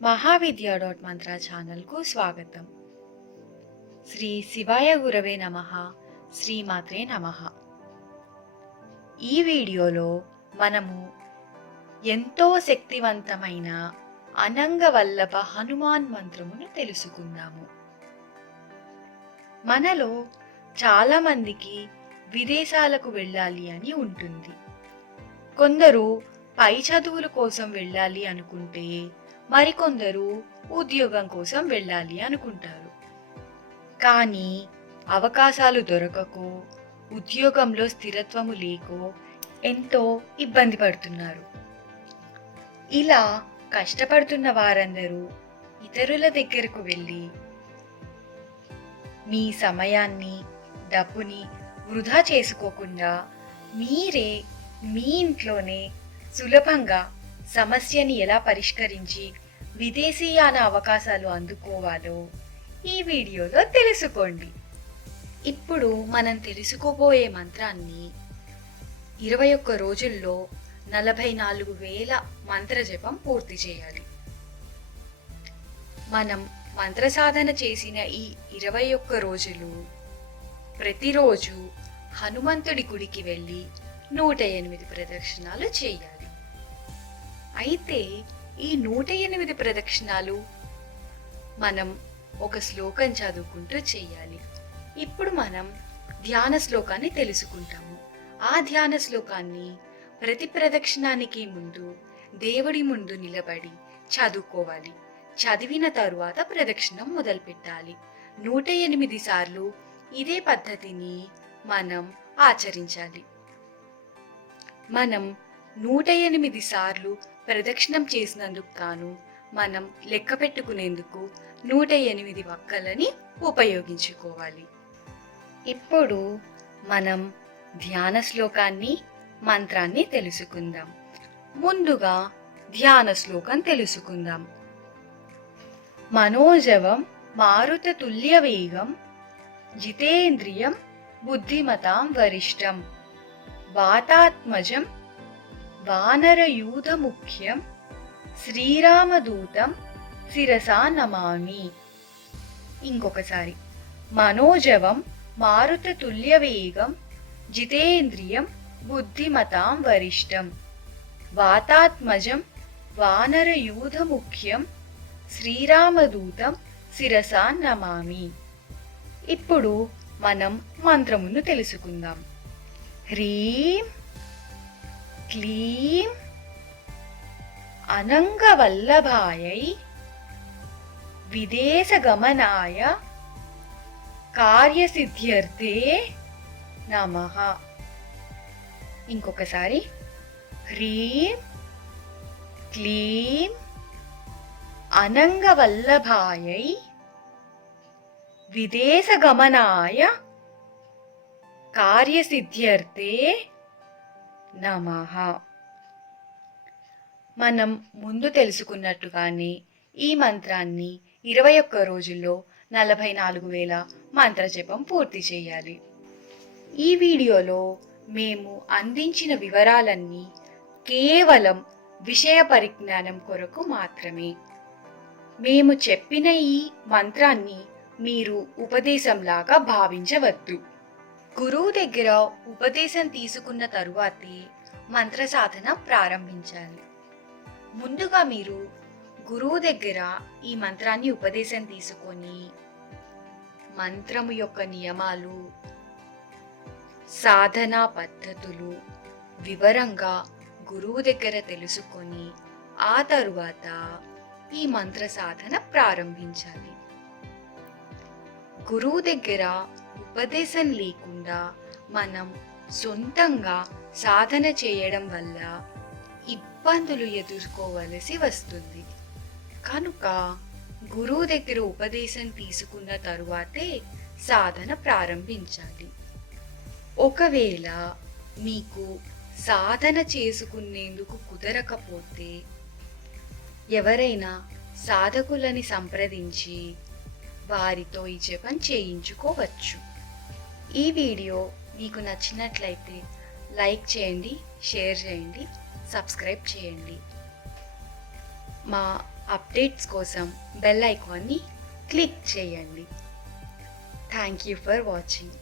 మహావిద్య.మంత్ర ఛానల్కు స్వాగతం. శ్రీ శివాయ గురవే నమః. శ్రీమాత్రే నమః. ఈ వీడియోలో మనము ఎంతో శక్తివంతమైన అనంగవల్లభ హనుమాన్ మంత్రమును తెలుసుకుందాము. మనలో చాలా మందికి విదేశాలకు వెళ్ళాలి అని ఉంటుంది. కొందరు పై చదువుల కోసం వెళ్ళాలి అనుకుంటే మరికొందరు ఉద్యోగం కోసం వెళ్ళాలి అనుకుంటారు. కానీ అవకాశాలు దొరకకో, ఉద్యోగంలో స్థిరత్వము లేకో ఎంతో ఇబ్బంది పడుతున్నారు. ఇలా కష్టపడుతున్న వారందరూ ఇతరుల దగ్గరకు వెళ్ళి మీ సమయాన్ని, డబ్బుని వృధా చేసుకోకుండా మీరే మీ ఇంట్లోనే సులభంగా సమస్యని ఎలా పరిష్కరించి విదేశీయాన అవకాశాలు అందుకోవాలో ఈ వీడియోలో తెలుసుకోండి. ఇప్పుడు మనం తెలుసుకోబోయే మంత్రాన్ని 21 రోజుల్లో 44,000 మంత్ర జపం పూర్తి చేయాలి. మనం మంత్ర సాధన చేసిన ఈ 21 రోజులు ప్రతిరోజు హనుమంతుడి గుడికి వెళ్ళి 108 ప్రదక్షిణాలు చేయాలి. అయితే ఈ 108 ప్రదక్షిణాలు మనం ఒక శ్లోకం చదువుకుంటూ చేయాలి. ఇప్పుడు మనం ధ్యాన శ్లోకాన్ని తెలుసుకుంటాము. ఆ ధ్యాన శ్లోకాన్ని ప్రతి ప్రదక్షిణానికి ముందు దేవుడి ముందు నిలబడి చదువుకోవాలి. చదివిన తరువాత ప్రదక్షిణం మొదలు పెట్టాలి. 108 సార్లు ఇదే పద్ధతిని మనం ఆచరించాలి. మనం 108 సార్లు ప్రదక్షిణం చేసినందుకు గాను మనం లెక్క పెట్టుకునేందుకు 108 వక్కలని ఉపయోగించుకోవాలి. ఇప్పుడు మనం ధ్యాన శ్లోకాన్ని, మంత్రాన్ని తెలుసుకుందాం. ముందుగా ధ్యాన శ్లోకం తెలుసుకుందాం. మనోజవం మారుత తుల్య వేగం జితేంద్రియం బుద్ధిమతాం వరిష్టం వాతాత్మజం వానరయూధ ముఖ్యం శ్రీరామదూతం శిరసా నమామి. ఇంకొకసారి. మనోజవం మారుత తుల్య వేగం జితేంద్రియం బుద్ధిమతాం వరిష్టం వాతాత్మజం వానరయూధ ముఖ్యం శ్రీరామదూతం శిరసా నమామి. ఇప్పుడు మనం మంత్రమును తెలుసుకుందాం. హ్రీం క్లీం అనంగవల్లభాయై విదేశగమనాయ కార్యసిద్ధ్యర్థే నమః. ఇంకొకసారి. హ్రీం క్లీం అనంగవల్లభాయై విదేశగమనాయ కార్యసిద్ధ్యర్థే నమః. మనం ముందు తెలుసుకున్నట్టుగానే ఈ మంత్రాన్ని 21 రోజుల్లో 44,000 మంత్ర జపం పూర్తి చేయాలి. ఈ వీడియోలో మేము అందించిన వివరాలన్నీ కేవలం విషయ పరిజ్ఞానం కొరకు మాత్రమే. మేము చెప్పిన ఈ మంత్రాన్ని మీరు ఉపదేశంలాగా భావించవద్దు. గురువు దగ్గర ఉపదేశం తీసుకున్న తరువాతే మంత్ర సాధన ప్రారంభించాలి. ముందుగా మీరు గురువు దగ్గర ఈ మంత్రాన్ని ఉపదేశం తీసుకొని మంత్రము యొక్క నియమాలు, సాధనా పద్ధతులు వివరంగా గురువు దగ్గర తెలుసుకొని ఆ తరువాత ఈ మంత్ర సాధన ప్రారంభించాలి. గురువు దగ్గర ఉపదేశం లేకుండా మనం సొంతంగా సాధన చేయడం వల్ల ఇబ్బందులు ఎదుర్కోవలసి వస్తుంది. కనుక గురువు దగ్గర ఉపదేశం తీసుకున్న తరువాతే సాధన ప్రారంభించాలి. ఒకవేళ మీకు సాధన చేసుకునేందుకు కుదరకపోతే ఎవరైనా సాధకులని సంప్రదించి వారితో ఈ జపం చేయించుకోవచ్చు. ఈ వీడియో మీకు నచ్చినట్లయితే లైక్ చేయండి, షేర్ చేయండి, సబ్స్క్రైబ్ చేయండి. మా అప్డేట్స్ కోసం బెల్ ఐకాన్ని క్లిక్ చేయండి. Thank you for watching.